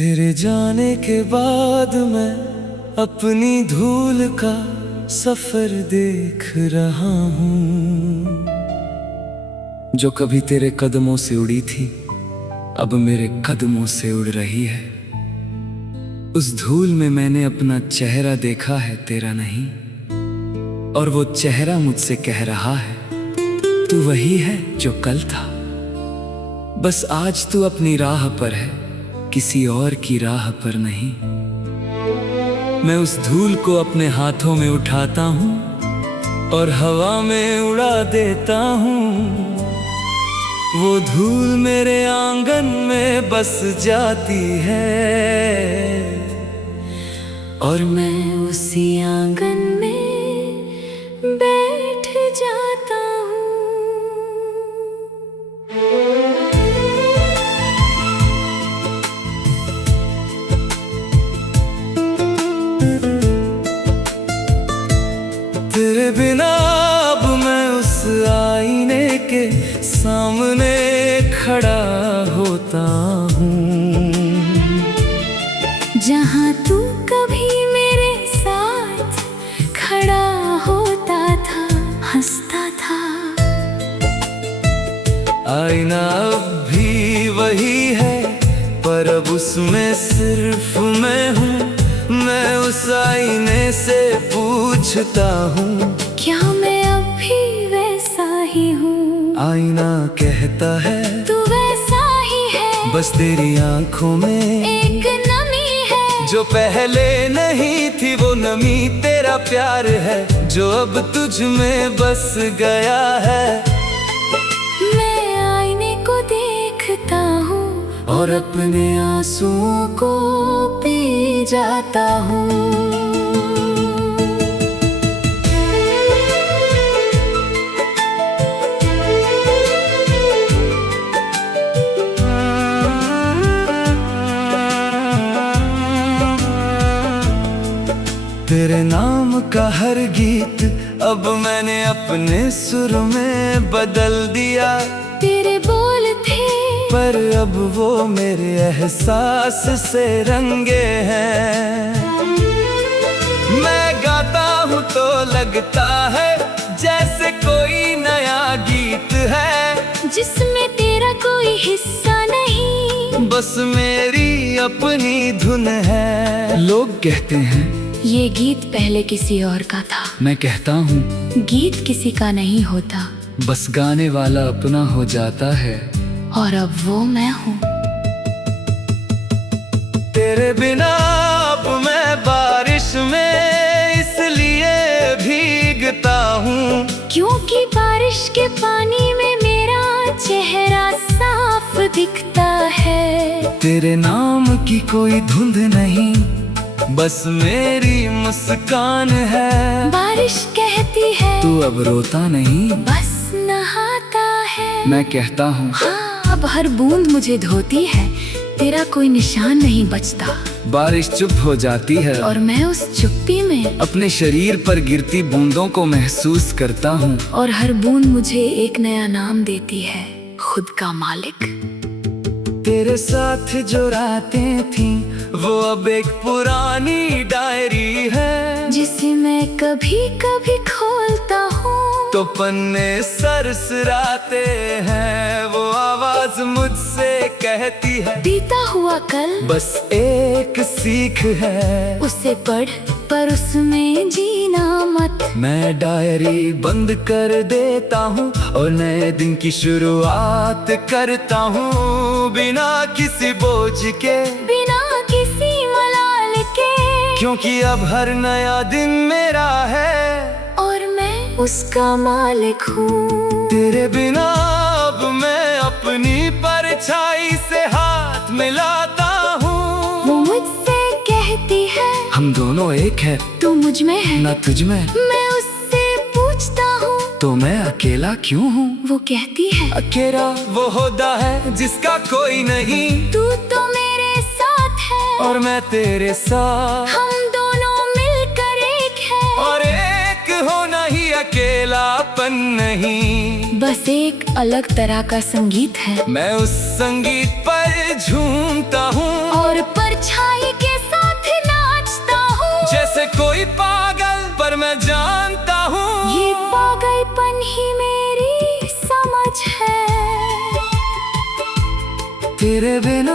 तेरे जाने के बाद मैं अपनी धूल का सफर देख रहा हूँ। जो कभी तेरे कदमों से उड़ी थी अब मेरे कदमों से उड़ रही है। उस धूल में मैंने अपना चेहरा देखा है, तेरा नहीं। और वो चेहरा मुझसे कह रहा है तू वही है जो कल था। बस आज तू अपनी राह पर है, किसी और की राह पर नहीं। मैं उस धूल को अपने हाथों में उठाता हूँ और हवा में उड़ा देता हूँ। वो धूल मेरे आंगन में बस जाती है और मैं उसी आंगन में बैठ जाता हूँ। तेरे बिना अब मैं उस आईने के सामने खड़ा होता हूँ, जहाँ तू कभी मेरे साथ खड़ा होता था, हंसता था। आईना अब भी वही है पर अब उसमें सिर्फ मैं हूँ। मैं उस आईने से पूछता हूँ क्या मैं अब भी वैसा ही हूँ? आईना कहता है तू वैसा ही है, बस तेरी आंखों में एक नमी है। जो पहले नहीं थी वो नमी तेरा प्यार है, जो अब तुझ में बस गया है। मैं आईने को देखता हूँ और अपने आंसुओं को पी जाता हूँ। तेरे नाम का हर गीत अब मैंने अपने सुर में बदल दिया। तेरे बोल थे पर अब वो मेरे एहसास से रंगे हैं। मैं गाता हूँ तो लगता है जैसे कोई नया गीत है, जिसमें तेरा कोई हिस्सा नहीं, बस मेरी अपनी धुन है। लोग कहते हैं ये गीत पहले किसी और का था। मैं कहता हूँ गीत किसी का नहीं होता, बस गाने वाला अपना हो जाता है। और अब वो मैं हूँ। तेरे बिना अब मैं बारिश में इसलिए भीगता हूँ क्योंकि बारिश के पानी में मेरा चेहरा साफ दिखता है। तेरे नाम की कोई धुंध नहीं, बस मेरी मुस्कान है। बारिश कहती है तू अब रोता नहीं, बस नहाता है। मैं कहता हूँ हाँ, अब हर बूंद मुझे धोती है, तेरा कोई निशान नहीं बचता। बारिश चुप हो जाती है और मैं उस चुप्पी में अपने शरीर पर गिरती बूंदों को महसूस करता हूँ। और हर बूंद मुझे एक नया नाम देती है, खुद का मालिक। तेरे साथ जो रातें थीं वो अब एक पुरानी डायरी है, जिसे मैं कभी कभी खोलता हूँ तो पन्ने सरसराते हैं। वो आवाज मुझसे कहती है बीता हुआ कल बस एक सीख है, उसे पढ़ पर उसमें जीना मत। मैं डायरी बंद कर देता हूँ और नए दिन की शुरुआत करता हूँ, बिना किसी बोझ के, बिना किसी मलाल के। क्योंकि अब हर नया दिन मेरा है और मैं उसका मालिक हूँ। तेरे बिना अब मैं अपनी परछाई से हाथ मिलाता हूँ। वो मुझसे कहती है हम दोनों एक है, तू मुझ में है ना तुझ में। मैं उससे पूछता हूँ तो मैं अकेला क्यों हूँ? वो कहती है अकेला वो होता है जिसका कोई नहीं, तू तो मेरे साथ है और मैं तेरे साथ। हम दोनों मिलकर एक है, और एक होना ही अकेलापन नहीं, बस एक अलग तरह का संगीत है। मैं उस संगीत पर झूमता हूँ और पर तेरे बिना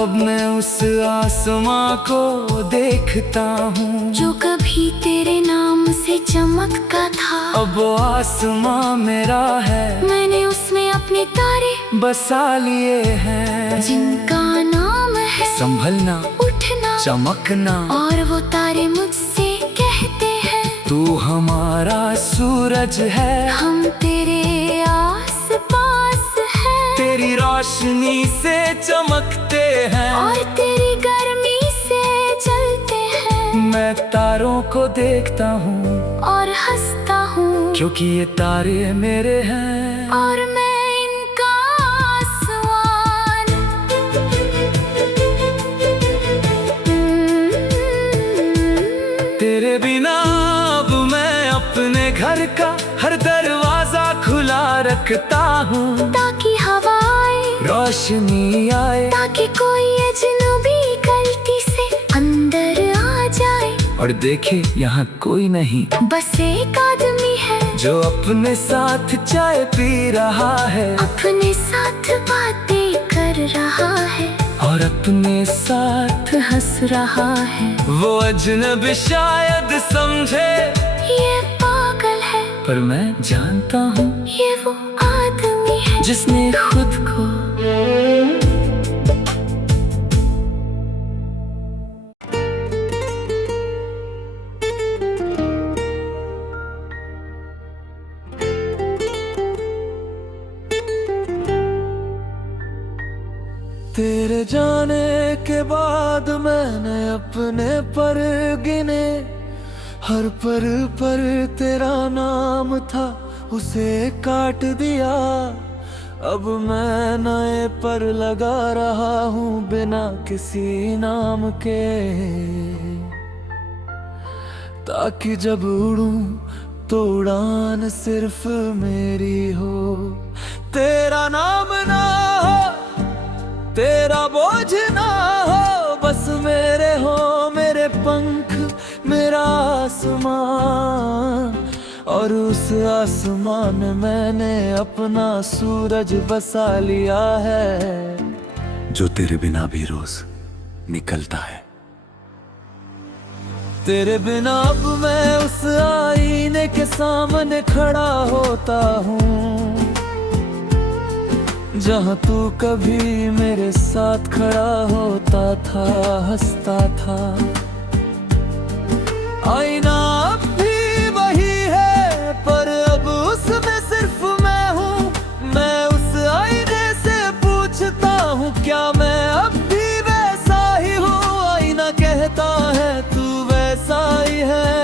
अब मैं उस आसमां को देखता हूँ जो कभी तेरे नाम से चमकता था। अब वो आसमां मेरा है, मैंने उसमें अपने तारे बसा लिए हैं जिनका नाम है संभलना, उठना, चमकना। और वो तारे मुझसे कहते हैं तू हमारा सूरज है, हम तेरे आस पास हैं। तेरी रोशनी से चमकते हैं और तेरी गर्मी से जलते हैं। मैं तारों को देखता हूँ और हंसता हूँ क्योंकि ये तारे मेरे हैं और मैं इनका आसमान। तेरे बिना अब मैं अपने घर का हर दरवाजा खुला रखता हूँ ताकि हवा आए, रोशनी आए, ताकि कोई अजनबी गलती से अंदर आ जाए और देखे यहाँ कोई नहीं, बस एक आदमी है जो अपने साथ चाय पी रहा है, अपने साथ बातें कर रहा है और अपने साथ हंस रहा है। वो अजनबी शायद समझे ये पागल है पर मैं जानता हूँ ये वो आदमी है जिसने खुद को तेरे जाने के बाद मैंने अपने पर गिने, हर पर तेरा नाम था उसे काट दिया। अब मैं नए पर लगा रहा हूँ बिना किसी नाम के, ताकि जब उड़ूं तो उड़ान सिर्फ मेरी हो। तेरा नाम ना हो, तेरा बोझ ना हो, बस मेरे हो मेरे पंख, मेरा आसमान। और उस आसमान में मैंने अपना सूरज बसा लिया है जो तेरे बिना भी रोज निकलता है। तेरे बिना अब मैं उस आईने के सामने खड़ा होता हूँ जहाँ तू कभी मेरे साथ खड़ा होता था, हंसता था। आईना अब भी वही है पर अब उसमें सिर्फ मैं हूँ। मैं उस आईने से पूछता हूँ क्या मैं अब भी वैसा ही हूँ। आईना कहता है तू वैसा ही है,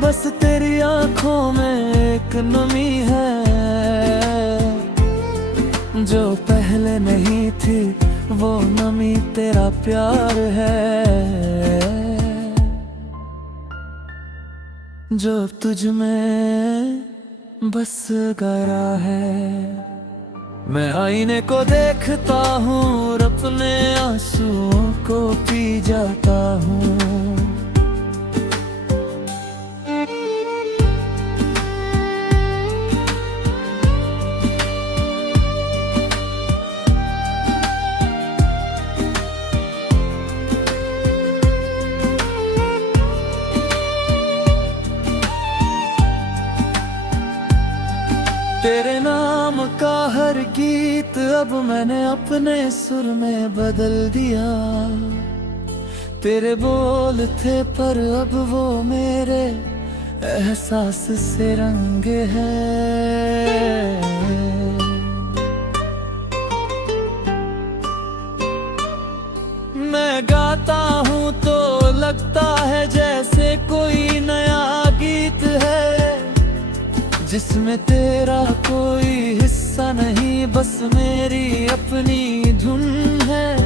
बस तेरी आंखों में एक नमी है जो पहले नहीं थी, वो नमी तेरा प्यार है जो अब तुझ में बस गया है। मैं आईने को देखता हूँ और अपने आंसुओं को पी जाता हूँ। तेरे नाम का हर गीत अब मैंने अपने सुर में बदल दिया। तेरे बोल थे पर अब वो मेरे एहसास से रंगे हैं। मैं गाता हूँ तो लगता है जैसे कोई नया गीत है जिसमें तेरा कोई हिस्सा नहीं, बस मेरी अपनी धुन है।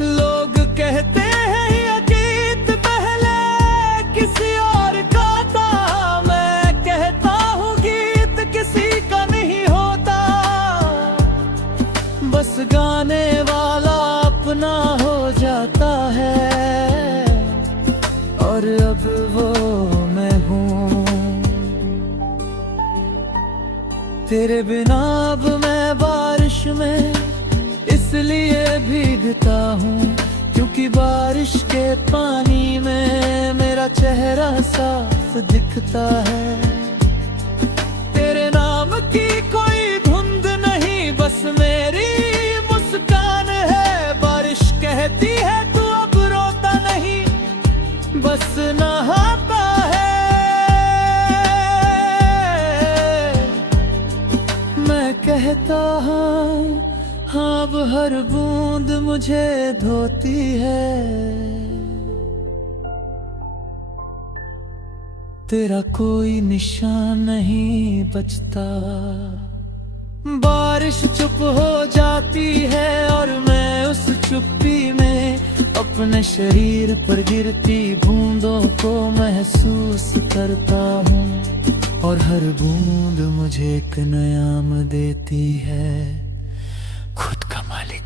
लोग कहते हैं ये गीत पहले किसी और का था, मैं कहता हूँ गीत किसी का नहीं होता, बस गाने वाला अपना हो जाता है और अब वो मैं हूँ। तेरे बिना अब मैं में इसलिए भीगता हूँ क्योंकि बारिश के पानी में मेरा चेहरा साफ दिखता है। तेरे नाम की कोई धुंध नहीं, बस मेरी मुस्कान है। बारिश कहती है तू अब रोता नहीं, बस नहाता है। मैं कहता हूँ हाँ, अब हर बूंद मुझे धोती है। तेरा कोई निशान नहीं बचता। बारिश चुप हो जाती है और मैं उस चुप्पी में अपने शरीर पर गिरती बूंदों को महसूस करता हूँ। और हर बूंद मुझे एक नयाम देती है, खुद का मालिक।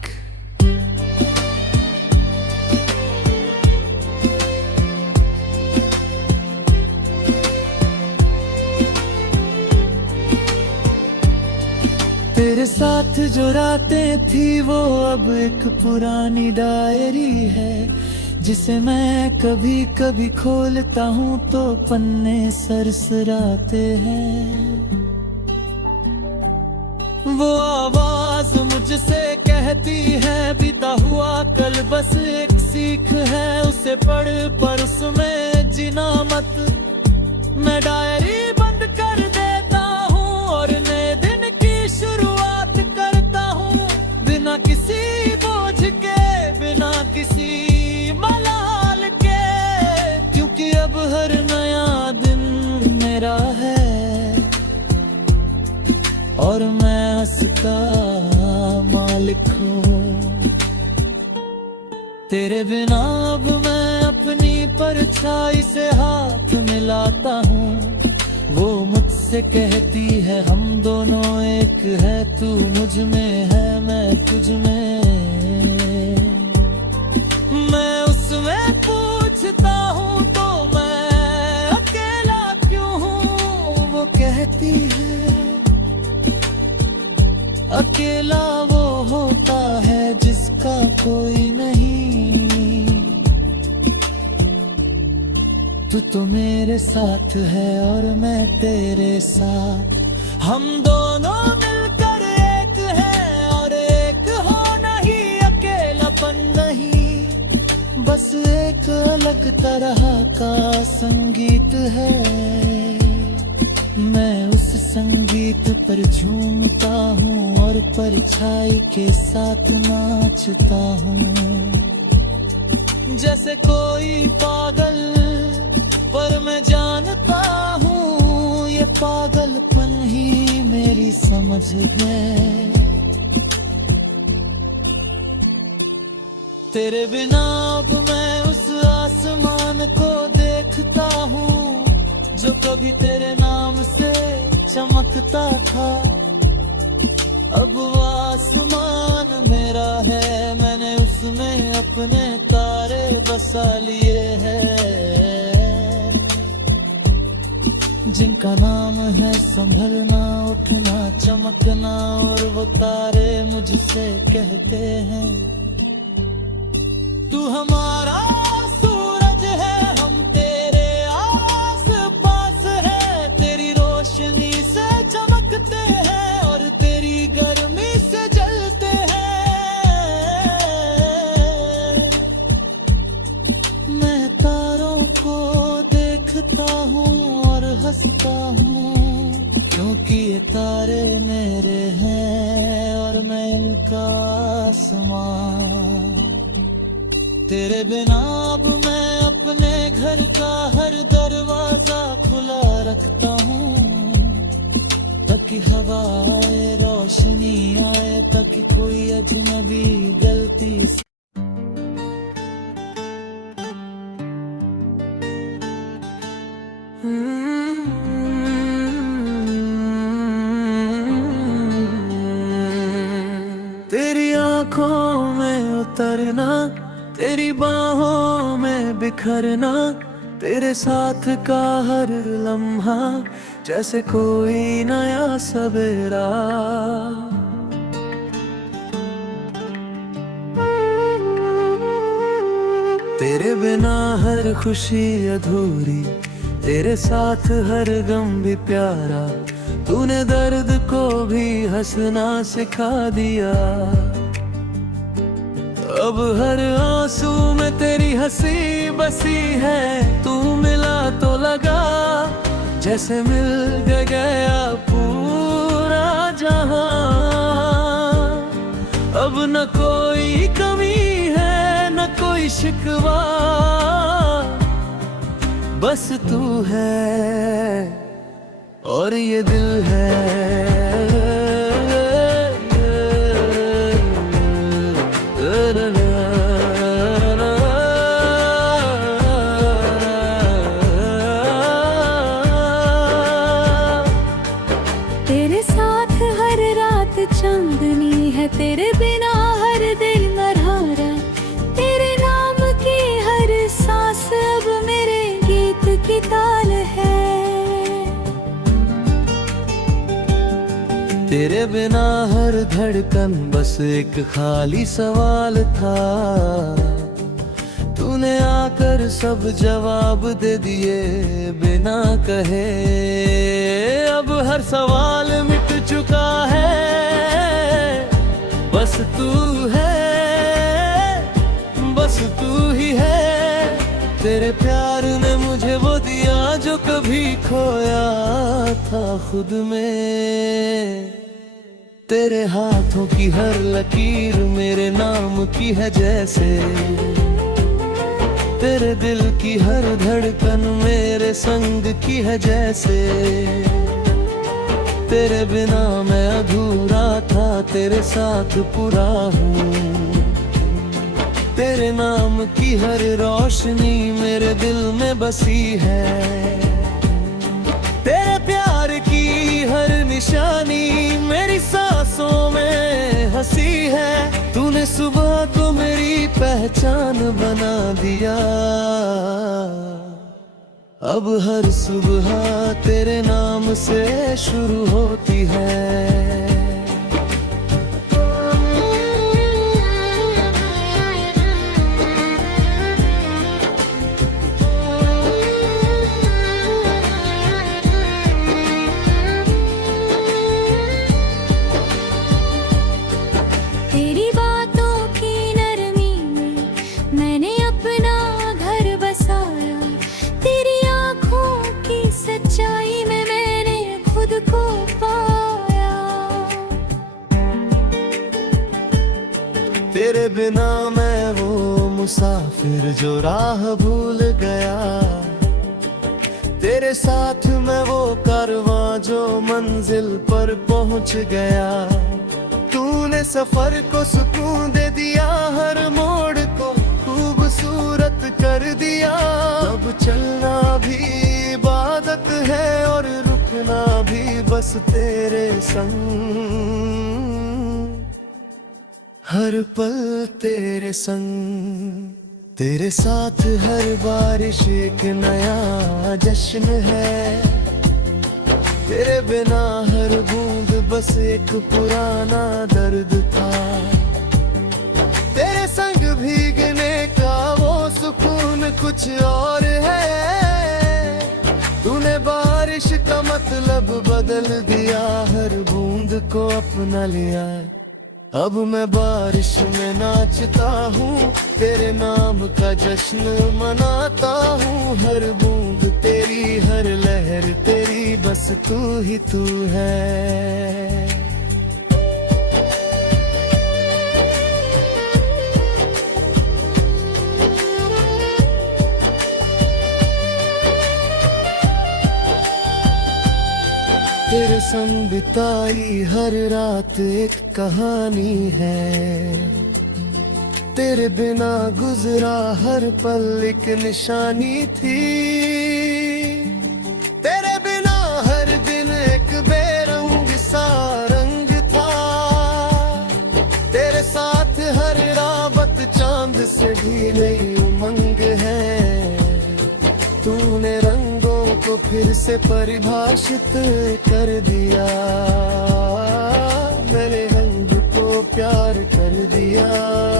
तेरे साथ जो रातें थी वो अब एक पुरानी डायरी है, जिसे मैं कभी कभी खोलता हूँ तो पन्ने सरसराते हैं। वो आवाज मुझसे कहती है बीता हुआ कल बस एक सीख है, उसे पढ़ पर उसमें जीना मत। मैं डायरी बंद कर देता हूँ और नए दिन की शुरुआत करता हूँ, बिना किसी बोझ के, बिना किसी मलाल के। क्योंकि अब हर नया दिन मेरा है और मैं उसका मालिक हूँ। तेरे बिना अब मैं अपनी परछाई से हाथ मिलाता हूँ। वो मुझसे कहती है हम दोनों एक है, तू मुझ में है मैं तुझ में। मैं उसमें पूछता हूँ तो मैं अकेला क्यों हूँ, वो कहती है अकेला वो होता है जिसका कोई नहीं। तू तो मेरे साथ है और मैं तेरे साथ, हम दोनों मिलकर एक हैं। और एक होना ही अकेलापन नहीं, बस एक अलग तरह का संगीत है। मैं उस संगीत पर झूमता हूँ और परछाई के साथ नाचता हूँ। जैसे कोई पागल, पर मैं जानता हूँ ये पागलपन ही मेरी समझ है। तेरे बिना अब मैं उस आसमान को देखता हूँ जो कभी तेरे नाम से चमकता था। अब वो आसमान मेरा है, मैंने उसमें अपने तारे बसा लिए हैं, जिनका नाम है संभलना, उठना, चमकना। और वो तारे मुझसे कहते हैं तू हमारा सूरज है, हम तेरे आस पास है। तेरी रोशनी से चमकते हैं और तेरी गर्मी से जलते हैं। मैं तारों को देखता हूँ और हंसता हूँ, क्योंकि ये तारे मेरे हैं और मैं इनका आसमान। तेरे बिना अब मैं अपने घर का हर दरवाजा खुला रखता हूँ, ताकि हवा आए, रोशनी आए, ताकि कोई अजनबी गलती से तेरी आंखों में उतरना, तेरी बाहों में बिखरना, तेरे साथ का हर लम्हा जैसे कोई नया सवेरा। तेरे बिना हर खुशी अधूरी, तेरे साथ हर गम भी प्यारा। तूने दर्द को भी हंसना सिखा दिया। अब हर आंसू में तेरी हंसी बसी है। तू मिला तो लगा जैसे मिल गया पूरा जहां। अब न कोई कमी है न कोई शिकवा, बस तू है और ये दिल है। तेरे साथ हर रात चांदनी है, तेरे बिना हर दिल मरहरा। तेरे नाम की हर सांस अब मेरे गीत की ताल है। तेरे बिना हर धड़कन बस एक खाली सवाल था। तूने आकर सब जवाब दे दिए बिना कहे। अब हर सवाल मिट चुका है, बस तू है, बस तू ही है। तेरे प्यार ने मुझे वो दिया जो कभी खोया था खुद में। तेरे हाथों की हर लकीर मेरे नाम की है जैसे। तेरे दिल की हर धड़कन मेरे संग की है जैसे। तेरे बिना मैं अधूरा था, तेरे साथ पूरा हूँ। तेरे नाम की हर रोशनी मेरे दिल में बसी है। तेरे प्यार की हर निशानी मेरी सांसों में हंसी है। तूने सुबह को मेरी पहचान बना दिया। अब हर सुबह तेरे नाम से शुरू होती है। तेरी बातों की नरमी में मैंने अपना घर बसाया। तेरी आँखों की सच्चाई में मैंने खुद को पाया। तेरे बिना मैं वो मुसाफिर जो राह भूल गया। तेरे साथ मैं वो कारवां जो मंजिल पर पहुंच गया। तूने सफर को सुकून दे दिया, हर मोड़ को खूबसूरत कर दिया। अब चलना भी इबादत है और रुकना भी बस तेरे संग। हर पल तेरे संग, तेरे साथ हर बारिश एक नया जश्न है। तेरे बिना हर बूंद बस एक पुराना दर्द था। तेरे संग भीगने का वो सुकून कुछ और है। तूने बारिश का मतलब बदल दिया, हर बूंद को अपना लिया। अब मैं बारिश में नाचता हूँ, तेरे नाम का जश्न मनाता हूँ। हर बूंद तेरी, हर लहर तेरी, बस तू ही तू है। तेरे संग बिताई हर रात एक कहानी है। तेरे बिना गुजरा हर पल एक निशानी थी। तेरे बिना हर दिन एक बेरंग सा रंग था। तेरे साथ हर रात चांद से भी नई उमंग है। तूने रंगों को फिर से परिभाषित कर दिया। मैंने रंग को प्यार कर दिया,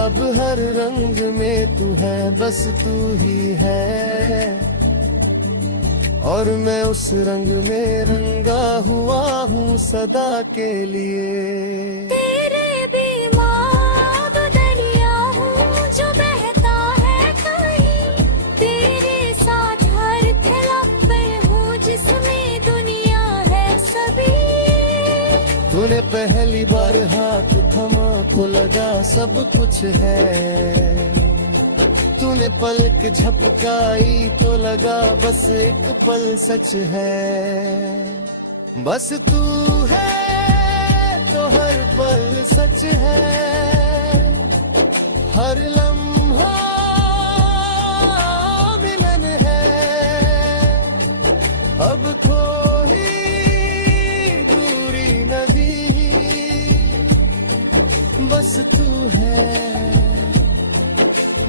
अब हर रंग में तू है, बस तू ही है। और मैं उस रंग में रंगा हुआ हूँ सदा के लिए। तेरे बीमार दरिया हूँ जो बहता है कहीं, तेरे साथ हर खिलाफ पर हूँ जिसमें दुनिया है सभी। तूने पहली बार हाथ थमा तो लगा सब कुछ है, तूने पलक झपकाई तो लगा बस एक पल सच है। बस तू है तो हर पल सच है, हर लम्हा मिलन है। अब खोई दूरी नदी, बस तू है,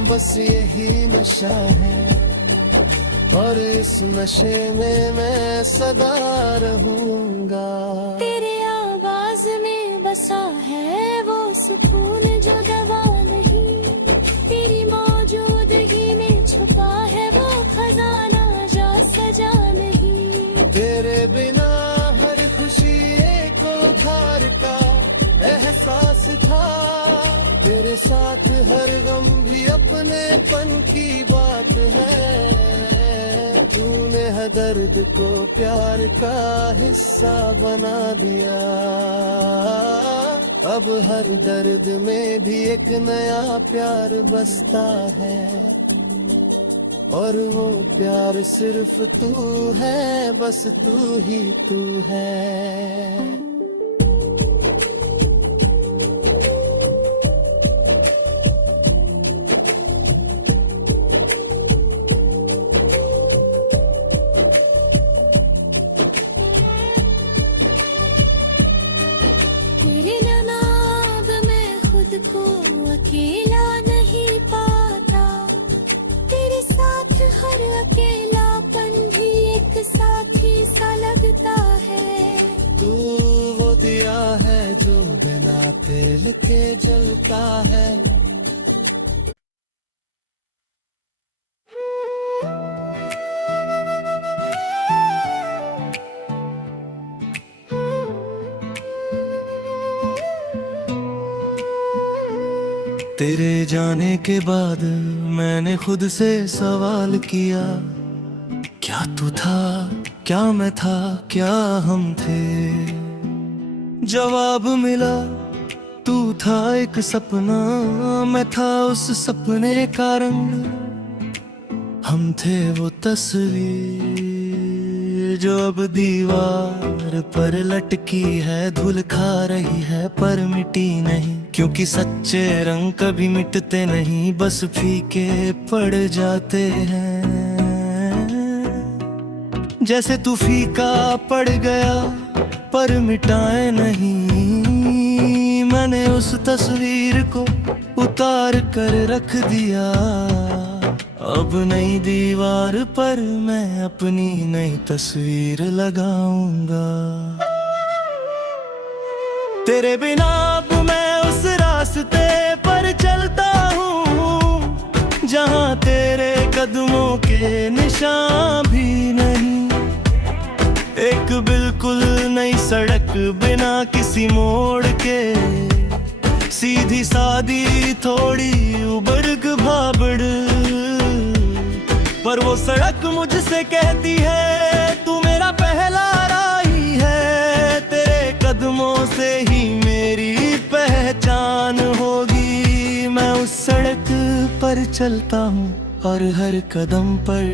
बस यही नशा है। और इस नशे में मैं सदा रहूंगा। तेरे आवाज में बसा है वो सुकून जो दवा नहीं, तेरी मौजूदगी में छुपा है वो खजाना जो सजा नहीं। तेरे बिना हर खुशी एक उधार का एहसास था, तेरे साथ हर गम भी अपनेपन की बात है। तूने हर दर्द को प्यार का हिस्सा बना दिया, अब हर दर्द में भी एक नया प्यार बसता है। और वो प्यार सिर्फ तू है, बस तू ही तू है। को अकेला नहीं पाता, तेरे साथ हर अकेलापन भी एक साथी सा लगता है। तू वो दिया है जो बिना तेल के जलता है। तेरे जाने के बाद मैंने खुद से सवाल किया, क्या तू था, क्या मैं था, क्या हम थे। जवाब मिला तू था एक सपना, मैं था उस सपने का रंग। हम थे वो तस्वीर जो अब दीवार पर लटकी है, धूल खा रही है पर मिटी नहीं। क्योंकि सच्चे रंग कभी मिटते नहीं, बस फीके पड़ जाते हैं। जैसे तू फीका पड़ गया पर मिटाए नहीं, मैंने उस तस्वीर को उतार कर रख दिया। अब नई दीवार पर मैं अपनी नई तस्वीर लगाऊंगा। तेरे बिना अब मैं उस रास्ते पर चलता हूँ जहाँ तेरे कदमों के निशान भी नहीं। एक बिल्कुल नई सड़क बिना किसी मोड़ के, सीधी सादी थोड़ी उबड़ खाबड़, पर वो सड़क मुझसे कहती है तू मेरा पहला राही है। तेरे कदमों से ही मेरी पहचान होगी। मैं उस सड़क पर चलता हूँ और हर कदम पर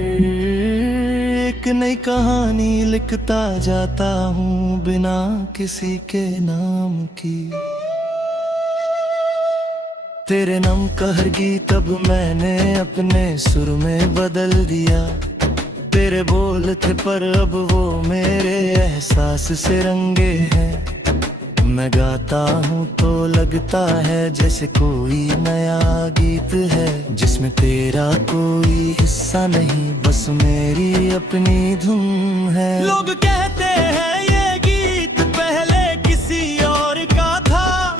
एक नई कहानी लिखता जाता हूँ बिना किसी के नाम की। तेरे नाम का हर गीत अब मैंने अपने सुर में बदल दिया। तेरे बोल थे पर अब वो मेरे एहसास से रंगे हैं। मैं गाता हूँ तो लगता है जैसे कोई नया गीत है, जिसमें तेरा कोई हिस्सा नहीं, बस मेरी अपनी धुन है। लोग कहते हैं ये गीत पहले किसी और का था,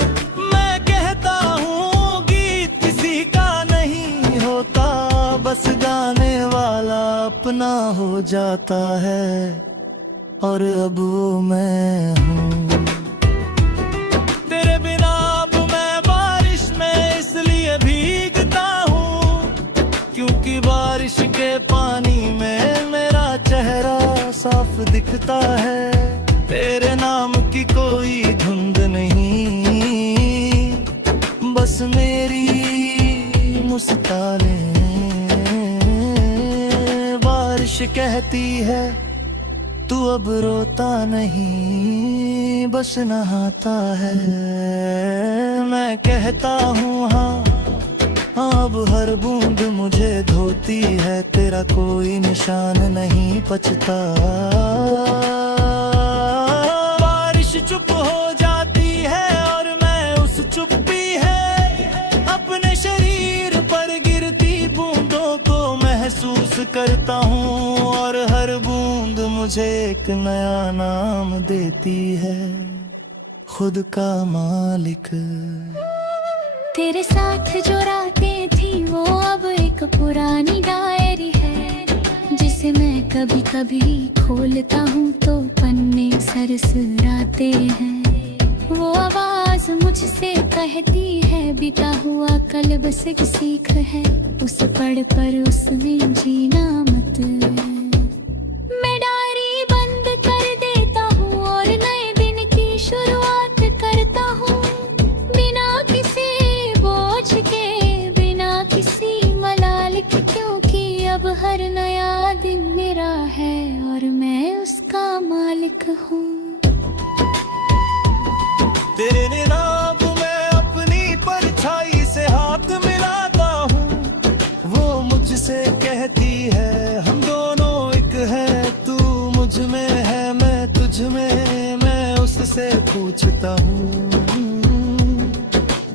मैं कह अपना हो जाता है और अब वो मैं हूँ। तेरे बिना अब मैं बारिश में इसलिए भीगता हूँ क्योंकि बारिश के पानी में मेरा चेहरा साफ दिखता है। तेरे नाम की कोई धुंध नहीं, बस मेरी मुस्काने। बारिश कहती है तू अब रोता नहीं, बस नहाता है। मैं कहता हूँ हाँ, अब हर बूंद मुझे धोती है। तेरा कोई निशान नहीं बचता। बारिश चुप हो जाती है और मैं उस चुप्पी है अपने शरीर पर गिरती बूंदों को महसूस करता हूँ। और हर बूंद मुझे एक नया नाम देती है, खुद का मालिक। तेरे साथ जो रातें थी वो अब एक पुरानी डायरी है, जिसे मैं कभी कभी खोलता हूँ तो पन्ने सरसराते हैं। वो आवाज मुझसे कहती है बीता हुआ कल बस एक सीख है, उस पढ़ पर उसमें जीना मत। मैं डायरी बंद कर देता हूँ और नए दिन की शुरुआत करता हूँ, बिना किसी बोझ के, बिना किसी मलाल के, क्योंकि अब हर नया दिन मेरा है और मैं उसका मालिक हूँ। तेरे नाम मैं अपनी परछाई से हाथ मिलाता हूँ, वो मुझसे कहती है हम दोनों एक है। तू मुझ में है मैं तुझ में, मैं उससे पूछता हूँ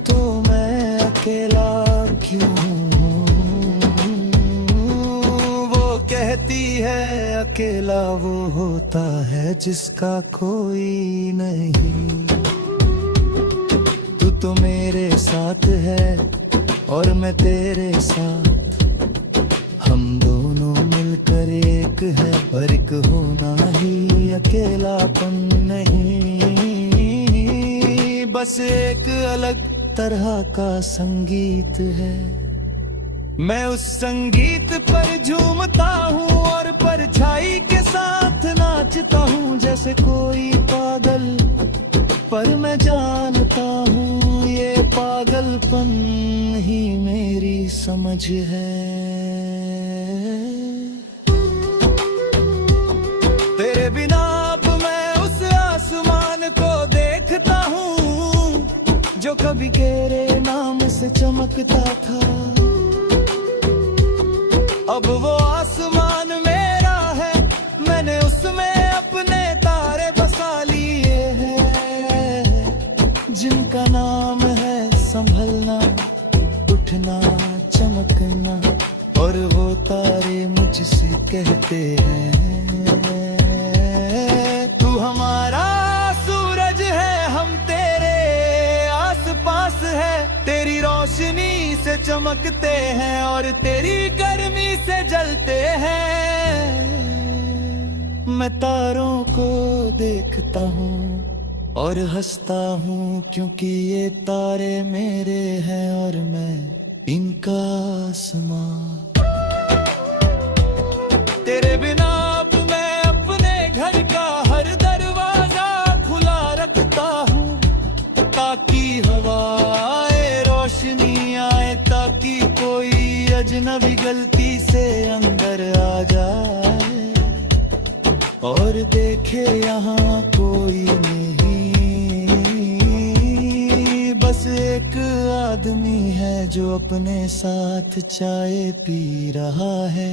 तो मैं अकेला क्यों हूँ। वो कहती है अकेला वो होता है जिसका कोई नहीं। तू तो मेरे साथ है और मैं तेरे साथ, हम दोनों मिलकर एक है। पर एक होना ही अकेलापन नहीं, बस एक अलग तरह का संगीत है। मैं उस संगीत पर झूमता हूँ और परछाई के साथ नाचता हूँ जैसे कोई पागल। पर मैं जानता हूँ ये पागलपन ही मेरी समझ है। तेरे बिना अब मैं उस आसमान को देखता हूँ जो कभी तेरे नाम से चमकता था। अब वो आसमान मेरा है, मैंने उसमें अपने तारे बसा लिए हैं, जिनका नाम है संभलना, उठना, चमकना। और वो तारे मुझसे कहते हैं तू हमारा सूरज है, हम तेरे आस पास है। तेरी रोशनी से चमकते हैं और तेरी गर्मी से जलते हैं। मैं तारों को देखता हूँ और हंसता हूँ क्योंकि ये तारे मेरे हैं और मैं इनका आसमां। तेरे बिना अब मैं अपने घर का हर दरवाजा खुला रखता हूँ ताकि हवा आए, रोशनी आए, ताकि कोई अजनबी गलती से अंदर आ जाए और देखे यहाँ कोई नहीं। बस एक आदमी है जो अपने साथ चाय पी रहा है,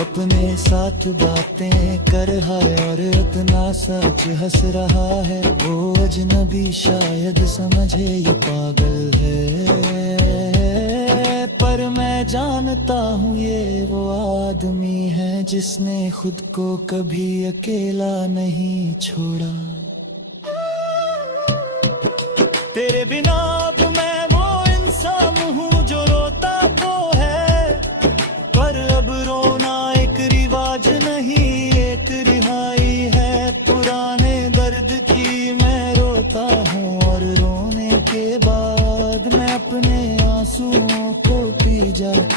अपने साथ बातें कर रहा है और इतना सच हंस रहा है। वो अजनबी शायद समझे ये पागल है, पर मैं जानता हूँ ये वो आदमी है जिसने खुद को कभी अकेला नहीं छोड़ा। तेरे बिना अब मैं वो इंसान हूँ जो रोता तो है, पर अब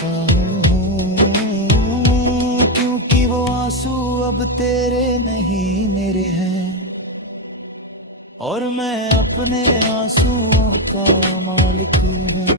चुका हूँ, क्योंकि वो आंसू अब तेरे नहीं मेरे हैं, और मैं अपने आंसुओं का मालिक हूँ।